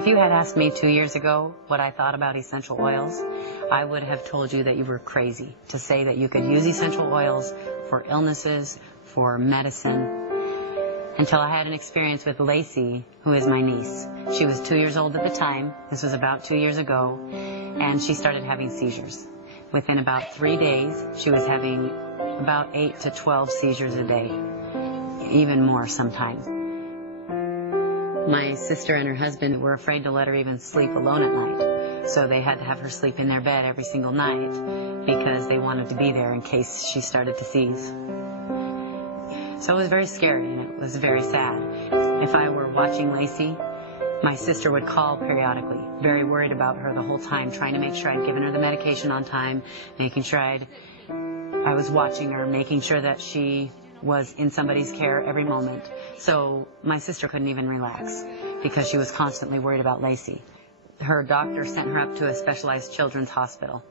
If you had asked me 2 years ago what I thought about essential oils, I would have told you that you were crazy to say that you could use essential oils for illnesses, for medicine, until I had an experience with Lacey, who is my niece. She was 2 years old at the time. This was about 2 years ago, and she started having seizures. Within about 3 days, she was having about 8 to 12 seizures a day, even more sometimes. My sister and her husband were afraid to let her even sleep alone at night, so they had to have her sleep in their bed every single night because they wanted to be there in case she started to seize. So it was very scary and it was very sad. If I were watching Lacey, my sister would call periodically, very worried about her the whole time, trying to make sure I'd given her the medication on time, making sure I was watching her, making sure that she was in somebody's care every moment. So my sister couldn't even relax because she was constantly worried about Lacey. Her doctor sent her up to a specialized children's hospital,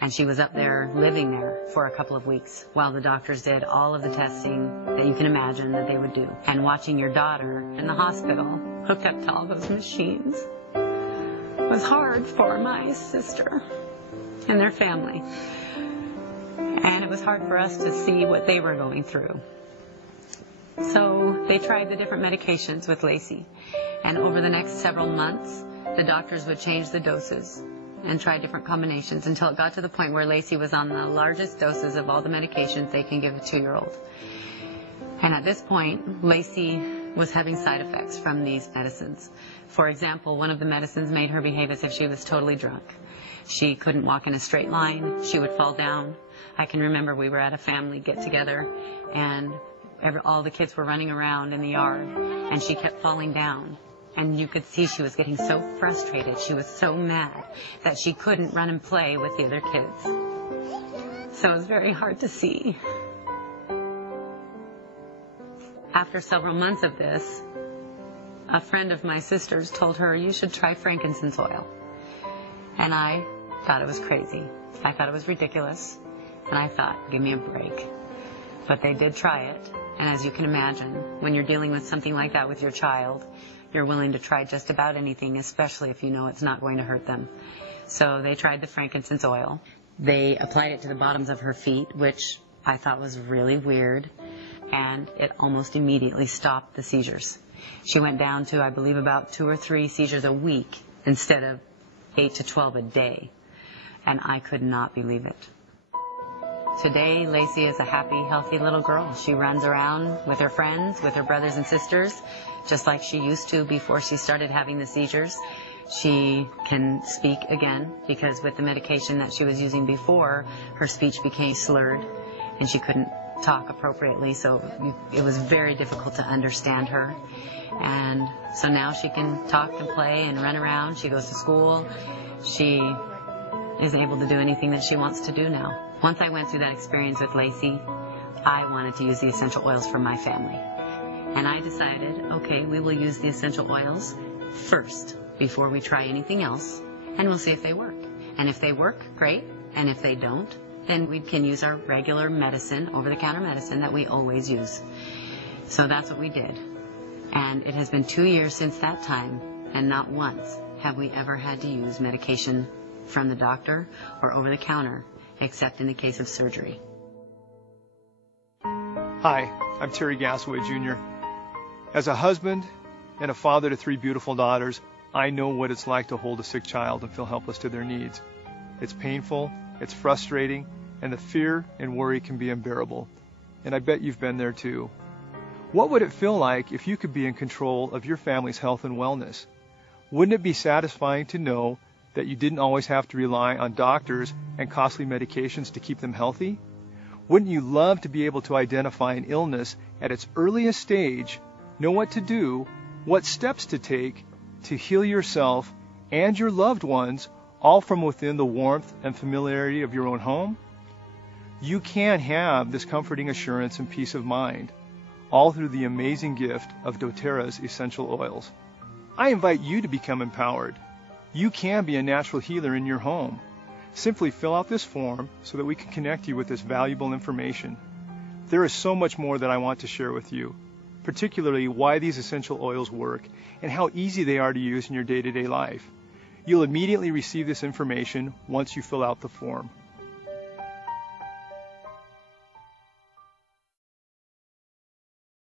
and she was up there living there for a couple of weeks while the doctors did all of the testing that you can imagine that they would do. And watching your daughter in the hospital hooked up to all those machines was hard for my sister and their family. And it was hard for us to see what they were going through. So they tried the different medications with Lacey. And over the next several months, the doctors would change the doses and try different combinations until it got to the point where Lacey was on the largest doses of all the medications they can give a 2-year-old. And at this point, Lacey was having side effects from these medicines. For example, one of the medicines made her behave as if she was totally drunk. She couldn't walk in a straight line. She would fall down. I can remember we were at a family get-together, and all the kids were running around in the yard, and she kept falling down. And you could see she was getting so frustrated. She was so mad that she couldn't run and play with the other kids. So it was very hard to see. After several months of this, a friend of my sister's told her, "You should try frankincense oil." And I thought it was crazy. I thought it was ridiculous. And I thought, give me a break. But they did try it. And as you can imagine, when you're dealing with something like that with your child, you're willing to try just about anything, especially if you know it's not going to hurt them. So they tried the frankincense oil. They applied it to the bottoms of her feet, which I thought was really weird. And it almost immediately stopped the seizures. She went down to, I believe, about 2 or 3 seizures a week instead of 8 to 12 a day. And I could not believe it. Today, Lacey is a happy, healthy little girl. She runs around with her friends, with her brothers and sisters, just like she used to before she started having the seizures. She can speak again because with the medication that she was using before, her speech became slurred and she couldn't talk appropriately, so it was very difficult to understand her. And so now she can talk and play and run around. She goes to school. She is able to do anything that she wants to do now. Once I went through that experience with Lacey, I wanted to use the essential oils for my family. And I decided, okay, we will use the essential oils first before we try anything else, and we'll see if they work. And if they work, great. And if they don't, then we can use our regular medicine, over-the-counter medicine that we always use. So that's what we did. And it has been 2 years since that time, and not once have we ever had to use medication from the doctor or over-the-counter, except in the case of surgery. Hi, I'm Terry Gasaway Jr. As a husband and a father to 3 beautiful daughters, I know what it's like to hold a sick child and feel helpless to their needs. It's painful, it's frustrating, and the fear and worry can be unbearable. And I bet you've been there too. What would it feel like if you could be in control of your family's health and wellness? Wouldn't it be satisfying to know that you didn't always have to rely on doctors and costly medications to keep them healthy? Wouldn't you love to be able to identify an illness at its earliest stage, know what to do, what steps to take to heal yourself and your loved ones, all from within the warmth and familiarity of your own home? You can have this comforting assurance and peace of mind, all through the amazing gift of doTERRA's essential oils. I invite you to become empowered. You can be a natural healer in your home. Simply fill out this form so that we can connect you with this valuable information. There is so much more that I want to share with you. particularly why these essential oils work and how easy they are to use in your day-to-day life. You'll immediately receive this information once you fill out the form.